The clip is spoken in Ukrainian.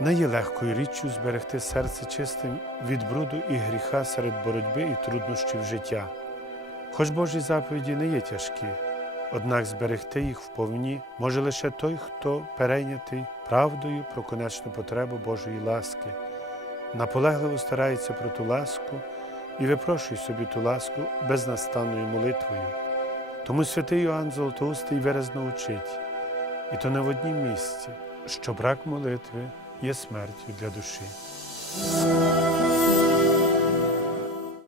Не є легкою річчю зберегти серце чистим від бруду і гріха серед боротьби і труднощів життя, хоч Божі заповіді не є тяжкі однак зберегти їх вповні може лише той, хто перейнятий правдою про конечну потребу Божої ласки, наполегливо старається про ту ласку і випрошує собі ту ласку безнастанною молитвою. Тому святий Йоанн Золотоустий виразно учить, і то не в однім місці, що брак молитви є смертю для душі.